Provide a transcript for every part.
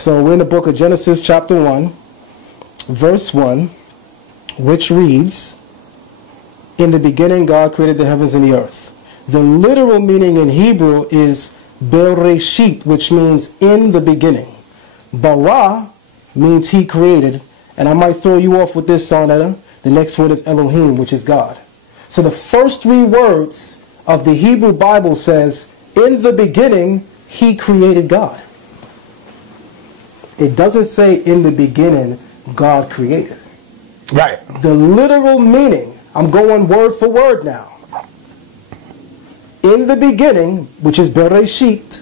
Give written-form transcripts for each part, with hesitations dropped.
So we're in the book of Genesis chapter 1, verse 1, which reads, "In the beginning God created the heavens and the earth." The literal meaning in Hebrew is Bereshit, which means in the beginning. Bara means he created. And I might throw you off with this, Sonetta. The next word is Elohim, which is God. So the first three words of the Hebrew Bible says, in the beginning, he created God. It doesn't say in the beginning, God created. Right. The literal meaning, I'm going word for word now. In the beginning, which is Bereshit,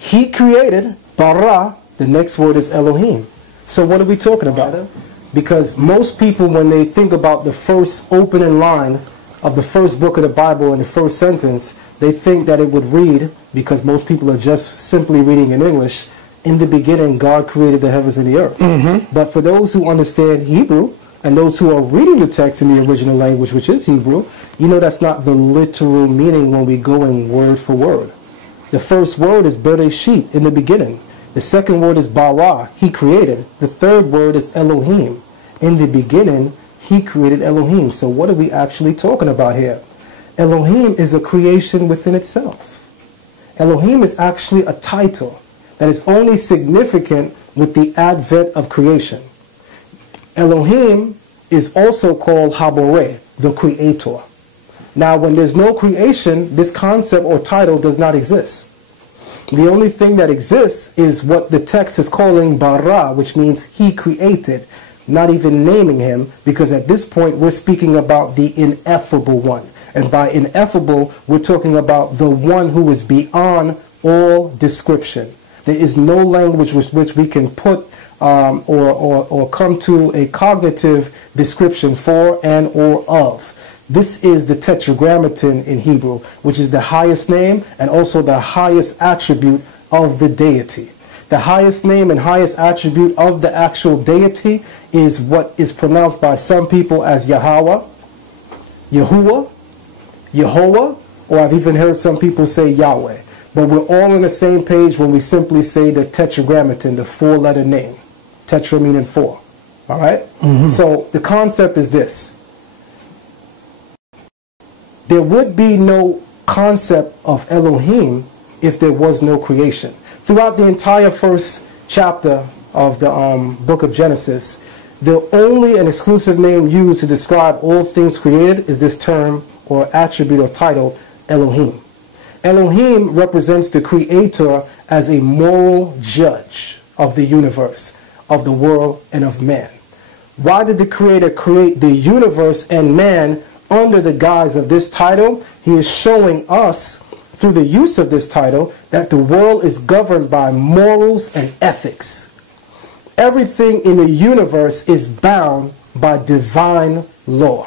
he created, bara, the next word is Elohim. So what are we talking about? Because most people, when they think about the first opening line of the first book of the Bible in the first sentence, they think that it would read, because most people are just simply reading in English, in the beginning God created the heavens and the earth. But for those who understand Hebrew, and those who are reading the text in the original language, which is Hebrew, you know that's not the literal meaning when we go in word for word. The first word is Bereshit, in the beginning. The second word is bara, he created. The third word is Elohim. In the beginning, he created Elohim. So what are we actually talking about here? Elohim is a creation within itself. Elohim is actually a title that is only significant with the advent of creation. Elohim is also called Haboreh, the creator. Now, when there's no creation, this concept or title does not exist. The only thing that exists is what the text is calling bara, which means he created, not even naming him, because at this point we're speaking about the ineffable one. And by ineffable, we're talking about the one who is beyond all description. There is no language with which we can put or come to a cognitive description for and or of. This is the tetragrammaton in Hebrew, which is the highest name and also the highest attribute of the deity. The highest name and highest attribute of the actual deity is what is pronounced by some people as Yahweh, Yahuwah, Yehovah, or I've even heard some people say Yahweh. But we're all on the same page when we simply say the tetragrammaton, the four-letter name. Tetra meaning four. All right? So the concept is this. There would be no concept of Elohim if there was no creation. Throughout the entire first chapter of the book of Genesis, the only and exclusive name used to describe all things created is this term or attribute or title, Elohim. Elohim represents the creator as a moral judge of the universe, of the world, and of man. Why did the creator create the universe and man under the guise of this title? He is showing us through the use of this title that the world is governed by morals and ethics. Everything in the universe is bound by divine law.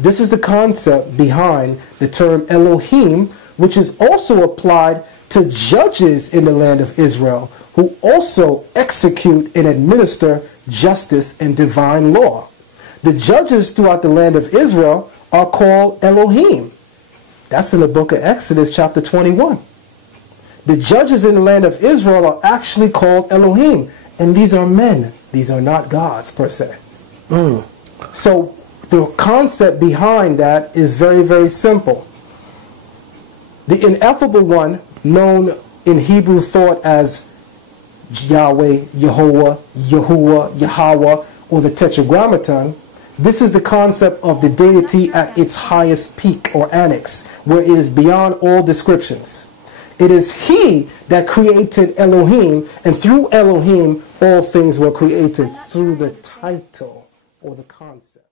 This is the concept behind the term Elohim, which is also applied to judges in the land of Israel who also execute and administer justice and divine law. The judges throughout the land of Israel are called Elohim. That's in the book of Exodus chapter 21. The judges in the land of Israel are actually called Elohim. And these are men. These are not gods per se. So the concept behind that is very, very simple. The ineffable one, known in Hebrew thought as Yahweh, Yehovah, Yahuwah, Yahweh, or the tetragrammaton, this is the concept of the deity at its highest peak or annex, where it is beyond all descriptions. It is he that created Elohim, and through Elohim all things were created through the title or the concept.